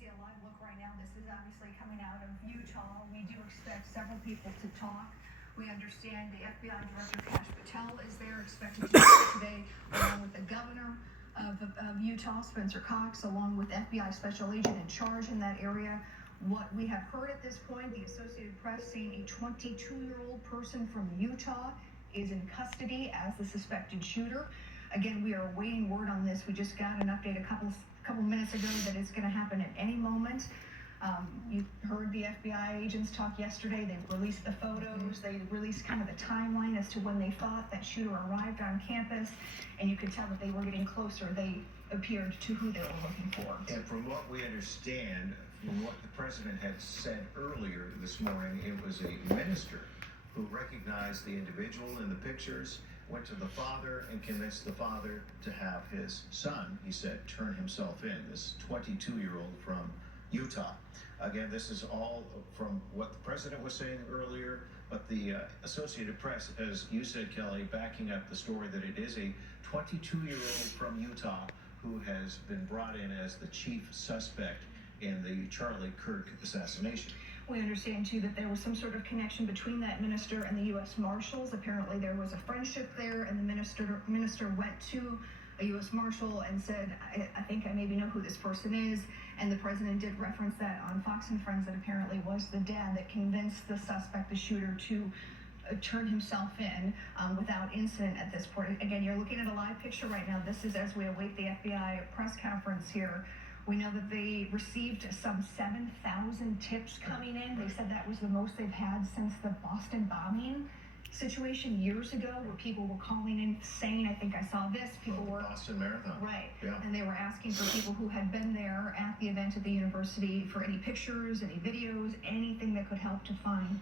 see a live look right now. This is obviously coming out of Utah. We do expect several people to talk. We understand the FBI Director Kash Patel is there, expected to talk today, along with the governor of Utah, Spencer Cox, along with FBI Special Agent in charge in that area. What we have heard at this point, the Associated Press saying a 22-year-old person from Utah is in custody as the suspected shooter. Again, we are awaiting word on this. We just got an update a couple minutes ago that it's going to happen at any moment. You heard the FBI agents talk yesterday. They released the photos. They released kind of the timeline as to when they thought that shooter arrived on campus, and you could tell that they were getting closer. They appeared to who they were looking for. And from what we understand, from what the president had said earlier this morning, it was a minister who recognized the individual in the pictures, went to the father and convinced the father to have his son, he said, turn himself in, this 22-year-old from Utah. Again, this is all from what the president was saying earlier, but the Associated Press, as you said, Kelly, backing up the story that it is a 22-year-old from Utah who has been brought in as the chief suspect in the Charlie Kirt assassination. We understand, too, that there was some sort of connection between that minister and the U.S. Marshals. Apparently there was a friendship there, and the minister went to a U.S. Marshal and said, I think I maybe know who this person is. And the president did reference that on Fox and Friends, that apparently was the dad that convinced the suspect, the shooter, to turn himself in without incident at this point. Again, you're looking at a live picture right now. This is as we await the FBI press conference here. We know that they received some 7,000 tips coming in. They said that was the most they've had since the Boston bombing situation years ago, where people were calling in saying, I think I saw this. People were Boston Marathon. Right. Yeah. And they were asking for people who had been there at the event at the university for any pictures, any videos, anything that could help to find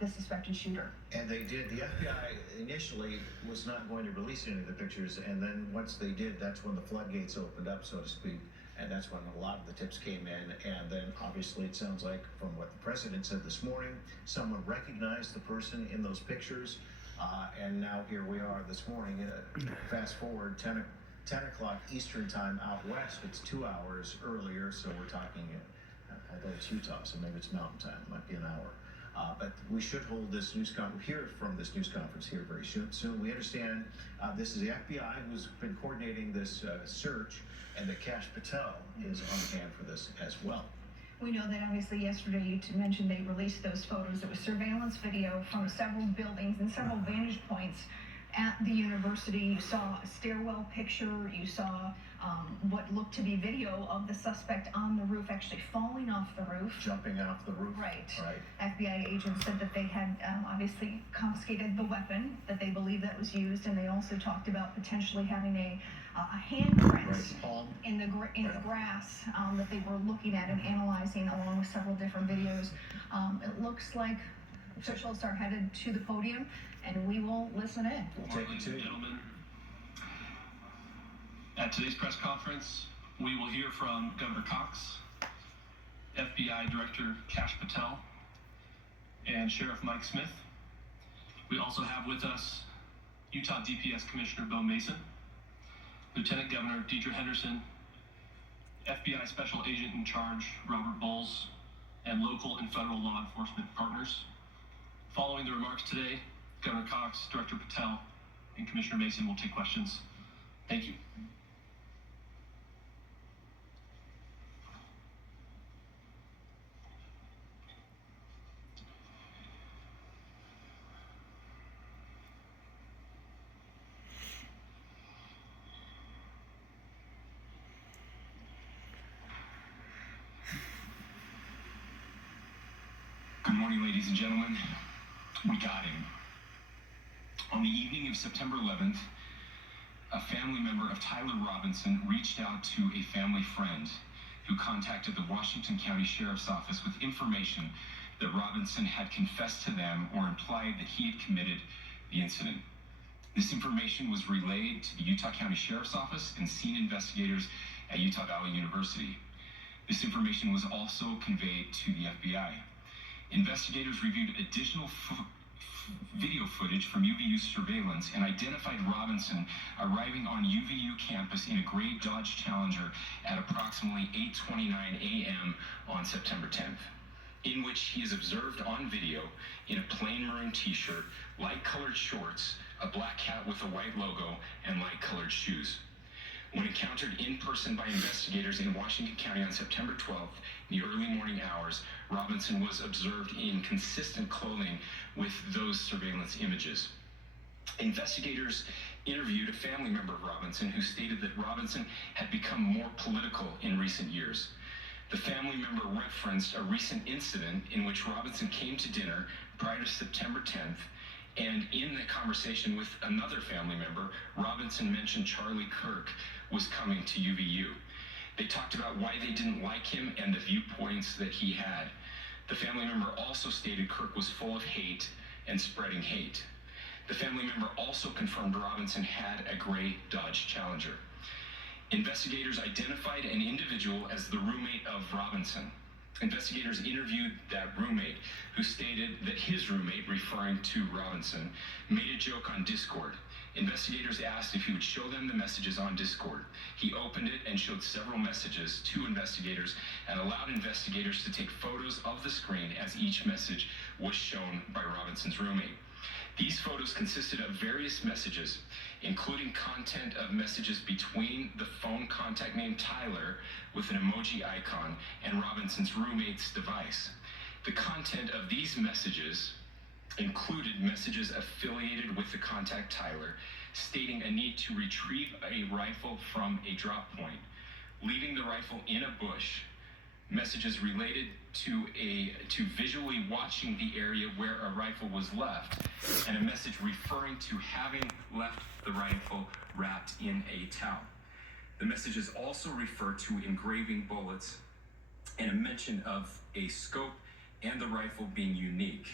the suspected shooter. And they did. The FBI initially was not going to release any of the pictures, and then once they did, that's when the floodgates opened up, so to speak. And that's when a lot of the tips came in. And then obviously it sounds like, from what the president said this morning, someone recognized the person in those pictures. And now here we are this morning. Fast forward 10 o'clock Eastern time out west. It's 2 hours earlier. So we're talking, although it's Utah, so maybe it's mountain time. It might be an hour. But we should hold this hear from this news conference here very soon. We understand this is the FBI who's been coordinating this search, and that Kash Patel is on hand for this as well. We know that obviously yesterday you mentioned they released those photos. It was surveillance video from several buildings and several vantage points at the university. You saw a stairwell picture. You saw what looked to be video of the suspect on the roof, actually falling off the roof. Jumping off the roof. Right. FBI agents said that they had obviously confiscated the weapon that they believe that was used, and they also talked about potentially having a handprint in the grass that they were looking at and analyzing, along with several different videos. It looks like officials are headed to the podium, and we will listen in. Ladies and gentlemen, at today's press conference, we will hear from Governor Cox, FBI Director Kash Patel, and Sheriff Mike Smith. We also have with us Utah DPS Commissioner Bo Mason, Lieutenant Governor Deidre Henderson, FBI Special Agent in Charge Robert Bowles, and local and federal law enforcement partners. Following the remarks today, Governor Cox, Director Patel, and Commissioner Mason will take questions. Thank you. Good morning, ladies and gentlemen. We got him. On the evening of September 11th, a family member of Tyler Robinson reached out to a family friend who contacted the Washington County Sheriff's Office with information that Robinson had confessed to them or implied that he had committed the incident. This information was relayed to the Utah County Sheriff's Office and scene investigators at Utah Valley University. This information was also conveyed to the FBI. Investigators reviewed additional video footage from UVU surveillance and identified Robinson arriving on UVU campus in a gray Dodge Challenger at approximately 8:29 a.m. on September 10th, in which he is observed on video in a plain maroon t-shirt, light-colored shorts, a black hat with a white logo, and light-colored shoes. When encountered in person by investigators in Washington County on September 12th, in the early morning hours, Robinson was observed in consistent clothing with those surveillance images. Investigators interviewed a family member of Robinson who stated that Robinson had become more political in recent years. The family member referenced a recent incident in which Robinson came to dinner prior to September 10th, and in the conversation with another family member, Robinson mentioned Charlie Kirk was coming to UVU. They talked about why they didn't like him and the viewpoints that he had. The family member also stated Kirk was full of hate and spreading hate. The family member also confirmed Robinson had a gray Dodge Challenger. Investigators identified an individual as the roommate of Robinson. Investigators interviewed that roommate, who stated that his roommate, referring to Robinson, made a joke on Discord. Investigators asked if he would show them the messages on Discord. He opened it and showed several messages to investigators and allowed investigators to take photos of the screen as each message was shown by Robinson's roommate. These photos consisted of various messages, including content of messages between the phone contact named Tyler with an emoji icon and Robinson's roommate's device. The content of these messages included messages affiliated with the contact Tyler, stating a need to retrieve a rifle from a drop point, leaving the rifle in a bush, messages related to visually watching the area where a rifle was left, and a message referring to having left the rifle wrapped in a towel. The messages also refer to engraving bullets and a mention of a scope and the rifle being unique.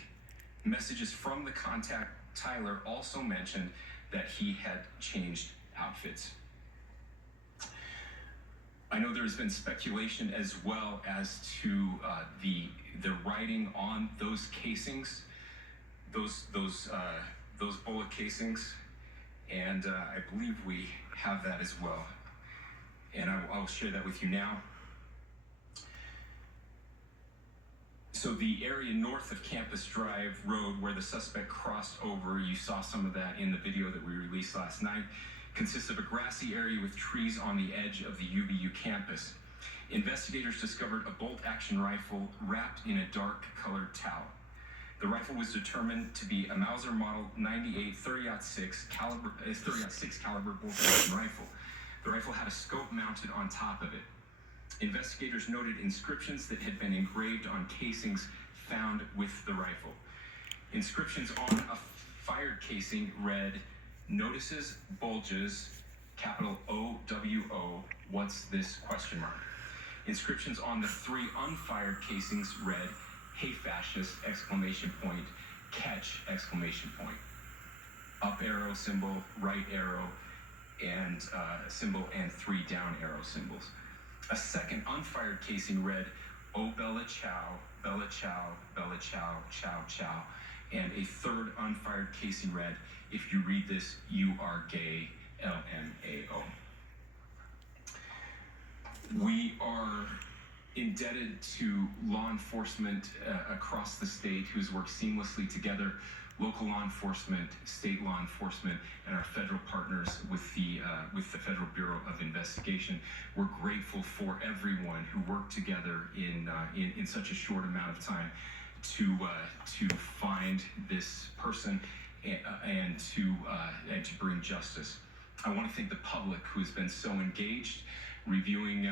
Messages from the contact Tyler also mentioned that he had changed outfits. I know there has been speculation as well as to the writing on those casings, those bullet casings, and I believe we have that as well. And I'll share that with you now. So the area north of Campus Drive Road where the suspect crossed over, you saw some of that in the video that we released last night, consists of a grassy area with trees on the edge of the UVU campus. Investigators discovered a bolt-action rifle wrapped in a dark-colored towel. The rifle was determined to be a Mauser Model 98 .30-06 caliber bolt-action rifle. The rifle had a scope mounted on top of it. Investigators noted inscriptions that had been engraved on casings found with the rifle. Inscriptions on a fired casing read, "Notices bulges, capital OWO, what's this, question mark." Inscriptions on the 3 unfired casings read, "Hey fascist, exclamation point, catch, exclamation point." Up arrow symbol, right arrow, and symbol, and 3 down arrow symbols. A second unfired casing read, "Oh Bella Chow, Bella Chow, Bella Chow, Chow Chow." And a third unfired casing read, "If you read this, you are gay, LMAO." We are indebted to law enforcement across the state who's worked seamlessly together, local law enforcement, state law enforcement, and our federal partners with the Federal Bureau of Investigation. We're grateful for everyone who worked together in such a short amount of time to find this person and to bring justice. I want to thank the public who has been so engaged, reviewing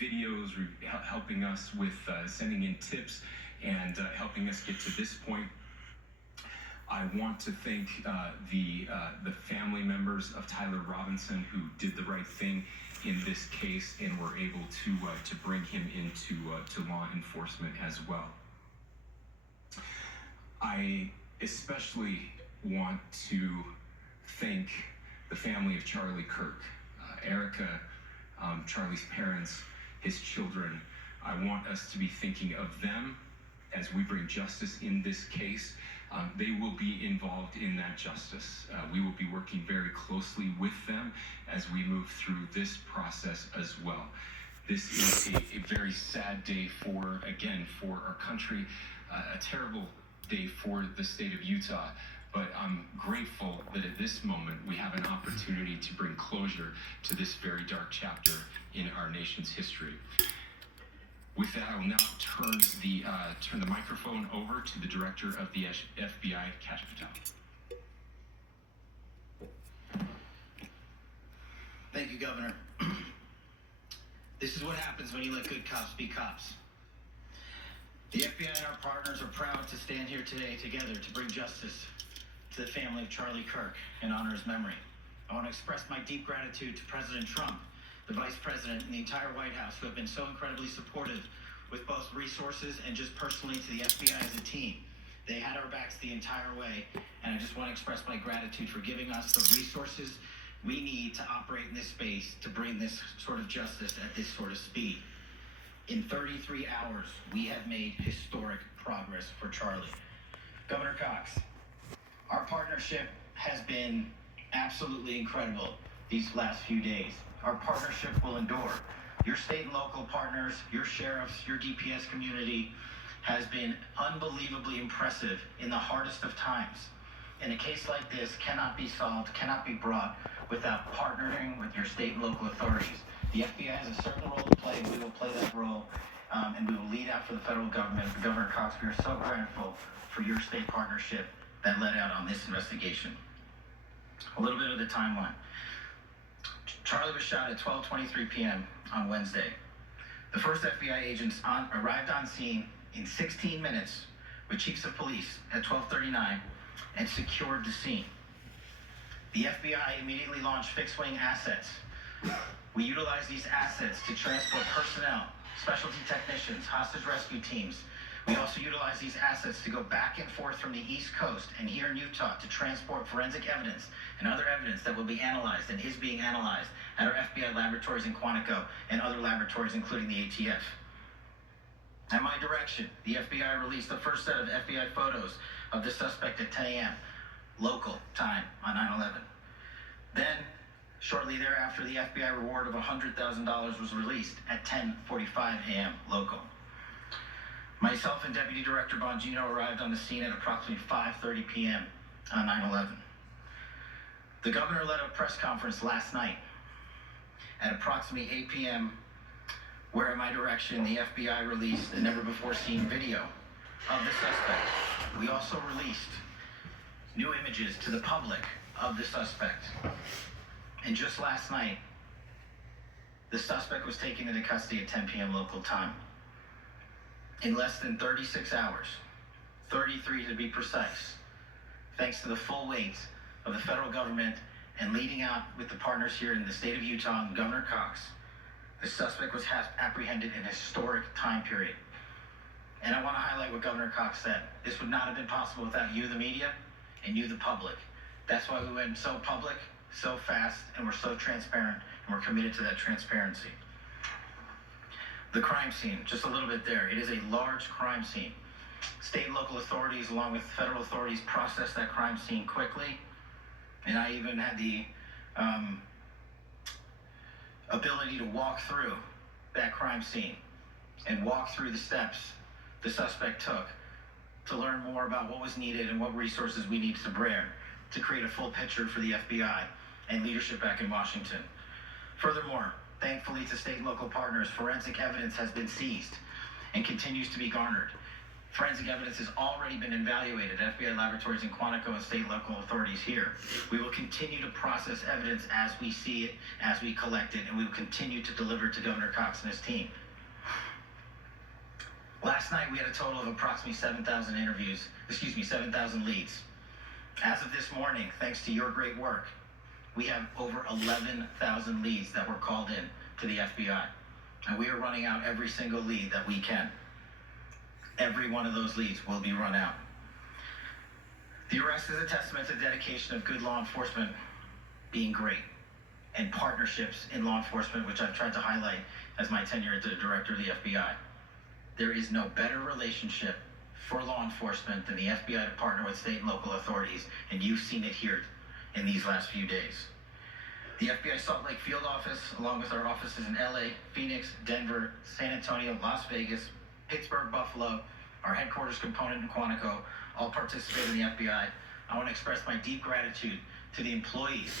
videos, helping us with sending in tips, and helping us get to this point. I want to thank the family members of Tyler Robinson who did the right thing in this case and were able to bring him into to law enforcement as well. I especially want to thank the family of Charlie Kirk, Erica, Charlie's parents, his children. I want us to be thinking of them as we bring justice in this case. they will be involved in that justice. We will be working very closely with them as we move through this process as well. This is a very sad day for our country, a terrible day for the state of Utah. But I'm grateful that at this moment we have an opportunity to bring closure to this very dark chapter in our nation's history. With that, I will now turn the microphone over to the Director of the FBI, Kash Patel. Thank you, Governor. This is what happens when you let good cops be cops. The FBI and our partners are proud to stand here today together to bring justice to the family of Charlie Kirk and honor his memory. I want to express my deep gratitude to President Trump, the Vice President, and the entire White House who have been so incredibly supportive with both resources and just personally to the FBI as a team. They had our backs the entire way, and I just want to express my gratitude for giving us the resources we need to operate in this space to bring this sort of justice at this sort of speed. In 33 hours, we have made historic progress for Charlie. Governor Cox, our partnership has been absolutely incredible these last few days. Our partnership will endure. Your state and local partners, your sheriffs, your DPS community has been unbelievably impressive in the hardest of times. And a case like this cannot be solved, cannot be brought without partnering with your state and local authorities. The FBI has a certain role to play, and we will play that role, and we will lead out for the federal government. For Governor Cox, we are so grateful for your state partnership that led out on this investigation. A little bit of the timeline. Charlie was shot at 12:23 p.m. on Wednesday. The first FBI agents arrived on scene in 16 minutes with chiefs of police at 12:39 and secured the scene. The FBI immediately launched fixed-wing assets. We utilized these assets to transport personnel, specialty technicians, hostage rescue teams. We also utilized these assets to go back and forth from the East Coast and here in Utah to transport forensic evidence and other evidence that will be analyzed and is being analyzed at our FBI laboratories in Quantico and other laboratories, including the ATF. At my direction, the FBI released the first set of FBI photos of the suspect at 10 a.m. local time on 9/11. Then, shortly thereafter, the FBI reward of $100,000 was released at 10:45 a.m. local. Myself and Deputy Director Bongino arrived on the scene at approximately 5:30 p.m. on 9/11. The governor led a press conference last night at approximately 8 p.m. where, at my direction, the FBI released a never-before-seen video of the suspect. We also released new images to the public of the suspect. And just last night, the suspect was taken into custody at 10 p.m. local time. In less than 36 hours, 33 to be precise, thanks to the full weight of the federal government and leading out with the partners here in the state of Utah and Governor Cox, the suspect was apprehended in a historic time period. And I want to highlight what Governor Cox said. This would not have been possible without you, the media, and you, the public. That's why we went so public, so fast, and we're so transparent, and we're committed to that transparency. The crime scene, just a little bit there. It is a large crime scene. State and local authorities, along with federal authorities, processed that crime scene quickly. And I even had the ability to walk through that crime scene and walk through the steps the suspect took to learn more about what was needed and what resources we need to bring to create a full picture for the FBI and leadership back in Washington. Furthermore, thankfully to state and local partners, forensic evidence has been seized and continues to be garnered. Forensic evidence has already been evaluated at FBI laboratories in Quantico and state and local authorities here. We will continue to process evidence as we see it, as we collect it, and we will continue to deliver to Governor Cox and his team. Last night, we had a total of approximately 7,000 leads. As of this morning, thanks to your great work, we have over 11,000 leads that were called in to the FBI. And we are running out every single lead that we can. Every one of those leads will be run out. The arrest is a testament to the dedication of good law enforcement being great, and partnerships in law enforcement, which I've tried to highlight as my tenure as the director of the FBI. There is no better relationship for law enforcement than the FBI to partner with state and local authorities, and you've seen it here in these last few days. The FBI Salt Lake field office, along with our offices in LA, Phoenix, Denver, San Antonio, Las Vegas, Pittsburgh, Buffalo, our headquarters component in Quantico, all participate in the FBI. I want to express my deep gratitude to the employees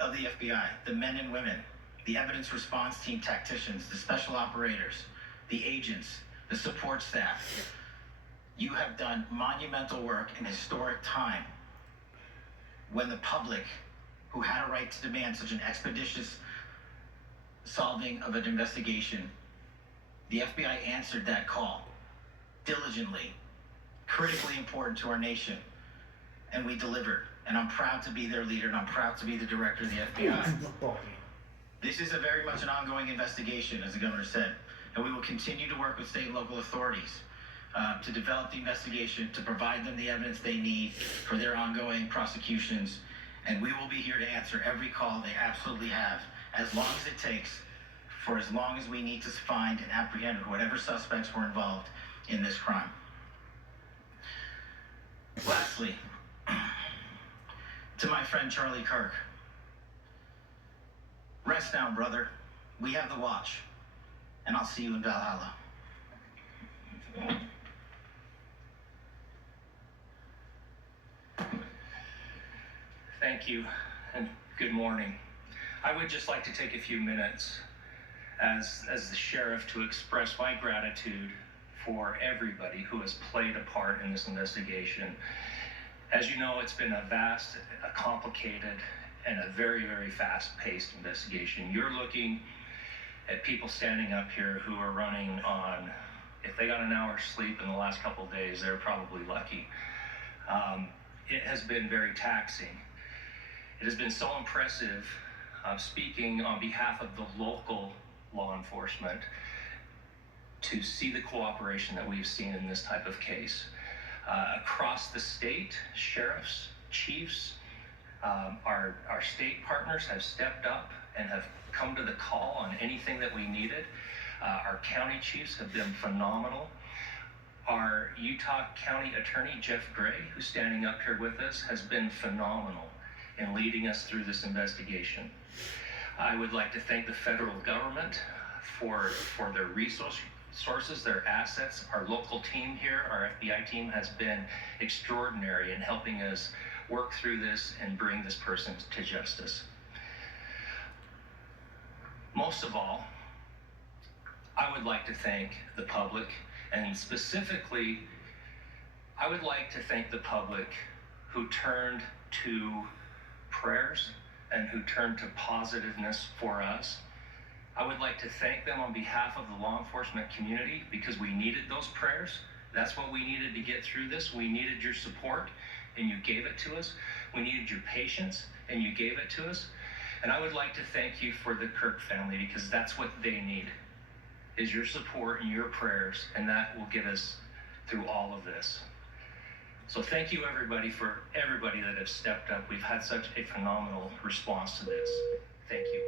of the FBI, the men and women, the evidence response team tacticians, the special operators, the agents, the support staff. You have done monumental work in historic time when the public, who had a right to demand such an expeditious solving of an investigation, the FBI answered that call diligently, critically important to our nation, and we delivered. And I'm proud to be their leader, and I'm proud to be the director of the FBI. This is a very much an ongoing investigation, as the governor said, and we will continue to work with state and local authorities to develop the investigation, to provide them the evidence they need for their ongoing prosecutions, and we will be here to answer every call they absolutely have, as long as it takes, for as long as we need to find and apprehend whatever suspects were involved in this crime. Lastly, to my friend Charlie Kirk, rest now, brother. We have the watch, and I'll see you in Valhalla. Thank you, and good morning. I would just like to take a few minutes as the sheriff to express my gratitude for everybody who has played a part in this investigation. As you know, it's been a vast, a complicated, and a very, very fast-paced investigation. You're looking at people standing up here who are running on, if they got an hour's sleep in the last couple of days, they're probably lucky. It has been very taxing. It has been so impressive, speaking on behalf of the local law enforcement, to see the cooperation that we've seen in this type of case. Across the state, sheriffs, chiefs, our state partners have stepped up and have come to the call on anything that we needed. Our county chiefs have been phenomenal. Our Utah County Attorney, Jeff Gray, who's standing up here with us, has been phenomenal in leading us through this investigation. I would like to thank the federal government for their resources, their assets. Our local team here, our FBI team, has been extraordinary in helping us work through this and bring this person to justice. Most of all, I would like to thank the public, and specifically, I would like to thank the public who turned to prayers and who turned to positiveness for us. I would like to thank them on behalf of the law enforcement community, because we needed those prayers. That's what we needed to get through this. We needed your support, and you gave it to us. We needed your patience, and you gave it to us. And I would like to thank you for the Kirk family, because that's what they need, is your support and your prayers, and that will get us through all of this. So thank you, everybody, for everybody that has stepped up. We've had such a phenomenal response to this. Thank you.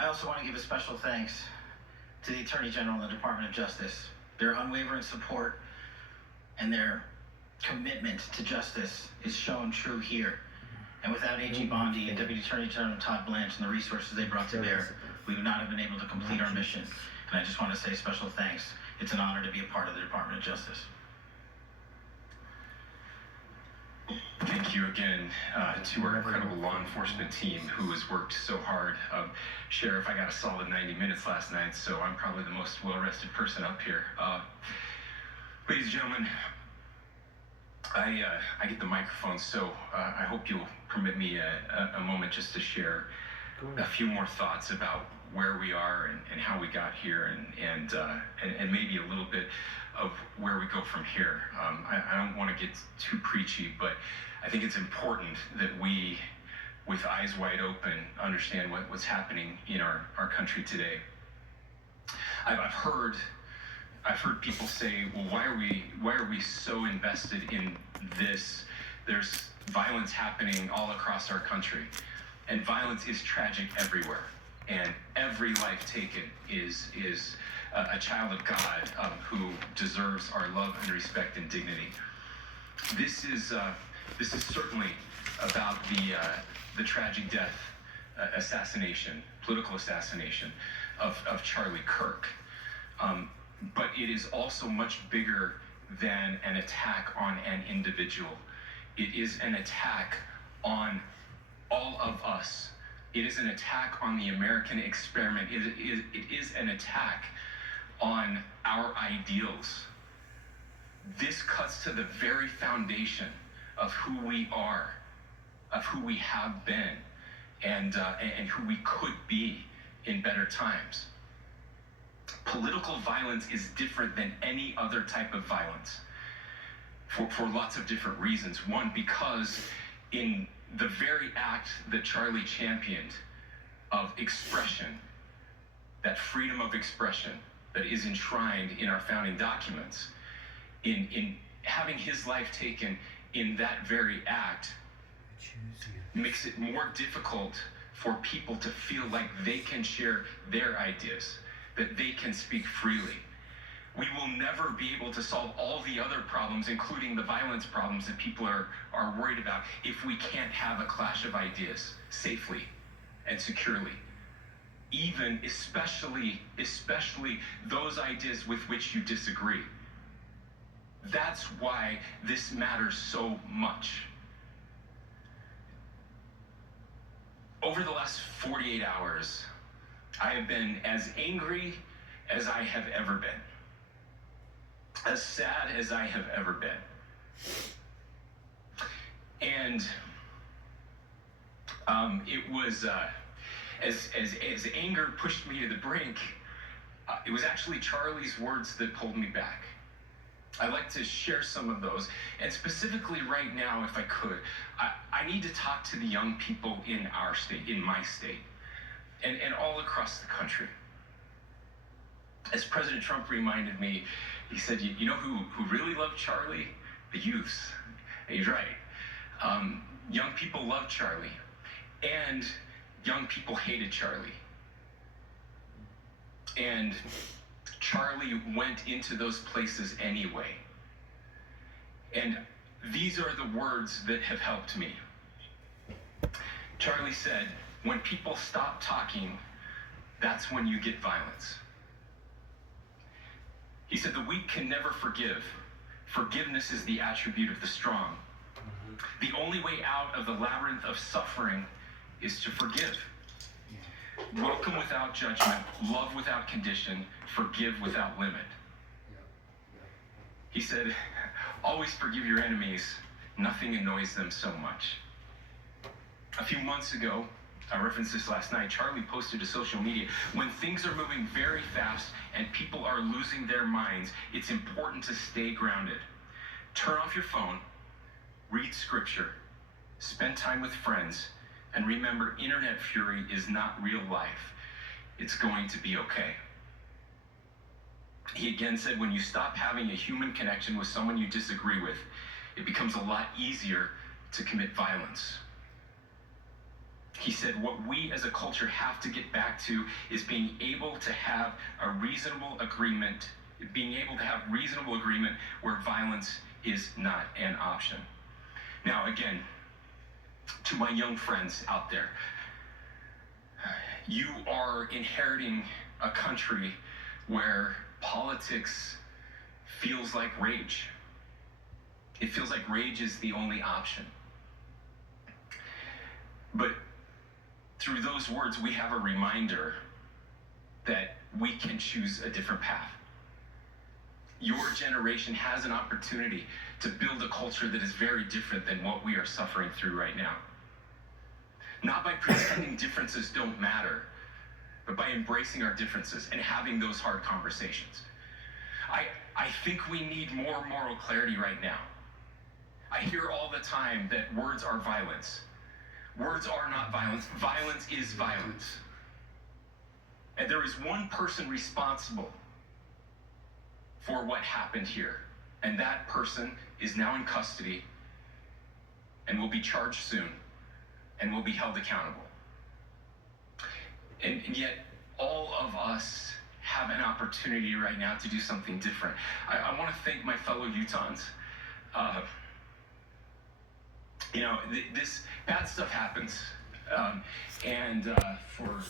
I also want to give a special thanks to the Attorney General and the Department of Justice. Their unwavering support and their commitment to justice is shown true here. And without AG Bondi and Deputy Attorney General Todd Blanche and the resources they brought to bear, we would not have been able to complete our mission. And I just want to say special thanks. It's an honor to be a part of the Department of Justice. Thank you again to our incredible law enforcement team who has worked so hard. Sheriff, I got a solid 90 minutes last night, so I'm probably the most well-rested person up here. Ladies and gentlemen, I get the microphone, so I hope you'll permit me a moment just to share a few more thoughts about where we are and how we got here, and maybe a little bit of where we go from here. I don't want to get too preachy, but I think it's important that we, with eyes wide open, understand what's happening in our country today. I've heard people say, well, why are we so invested in this? There's violence happening all across our country, and violence is tragic everywhere. and every life taken is a child of God who deserves our love and respect and dignity. This is certainly about the tragic death, political assassination of Charlie Kirk. But it is also much bigger than an attack on an individual. It is an attack on all of us. It is an attack on the American experiment. It is an attack on our ideals. This cuts to the very foundation of who we are, of who we have been, and who we could be in better times. Political violence is different than any other type of violence for lots of different reasons. One, because in the very act that Charlie championed of expression, that freedom of expression that is enshrined in our founding documents, in having his life taken in that very act, makes it more difficult for people to feel like they can share their ideas, that they can speak freely. We will never be able to solve all the other problems, including the violence problems that people are worried about, if we can't have a clash of ideas safely and securely. Even, especially those ideas with which you disagree. That's why this matters so much. Over the last 48 hours, I have been as angry as I have ever been. As sad as I have ever been. And it was, as anger pushed me to the brink, it was actually Charlie's words that pulled me back. I'd like to share some of those. And specifically right now, if I could, I need to talk to the young people in our state, in my state, and all across the country. As President Trump reminded me, he said, you know who really loved Charlie? The youths. And he's right. Young people loved Charlie, and young people hated Charlie. And Charlie went into those places anyway. And these are the words that have helped me. Charlie said, when people stop talking, that's when you get violence. He said, the weak can never forgive. Forgiveness is the attribute of the strong. The only way out of the labyrinth of suffering is to forgive. Welcome without judgment, love without condition, forgive without limit. He said, always forgive your enemies. Nothing annoys them so much. A few months ago, I referenced this last night, Charlie posted to social media, when things are moving very fast and people are losing their minds, it's important to stay grounded. Turn off your phone, read scripture, spend time with friends, and remember, internet fury is not real life. It's going to be okay. He again said, when you stop having a human connection with someone you disagree with, it becomes a lot easier to commit violence. He said, what we as a culture have to get back to is being able to have a reasonable agreement, where violence is not an option. Now, again, to my young friends out there, you are inheriting a country where politics feels like rage. It feels like rage is the only option. But through those words, we have a reminder that we can choose a different path. Your generation has an opportunity to build a culture that is very different than what we are suffering through right now. Not by pretending differences don't matter, but by embracing our differences and having those hard conversations. I think we need more moral clarity right now. I hear all the time that words are violence. Words are not violence. Violence is violence. And there is one person responsible for what happened here. And that person is now in custody and will be charged soon and will be held accountable. and yet all of us have an opportunity right now to do something different. I want to thank my fellow Utahns. This bad stuff happens, and for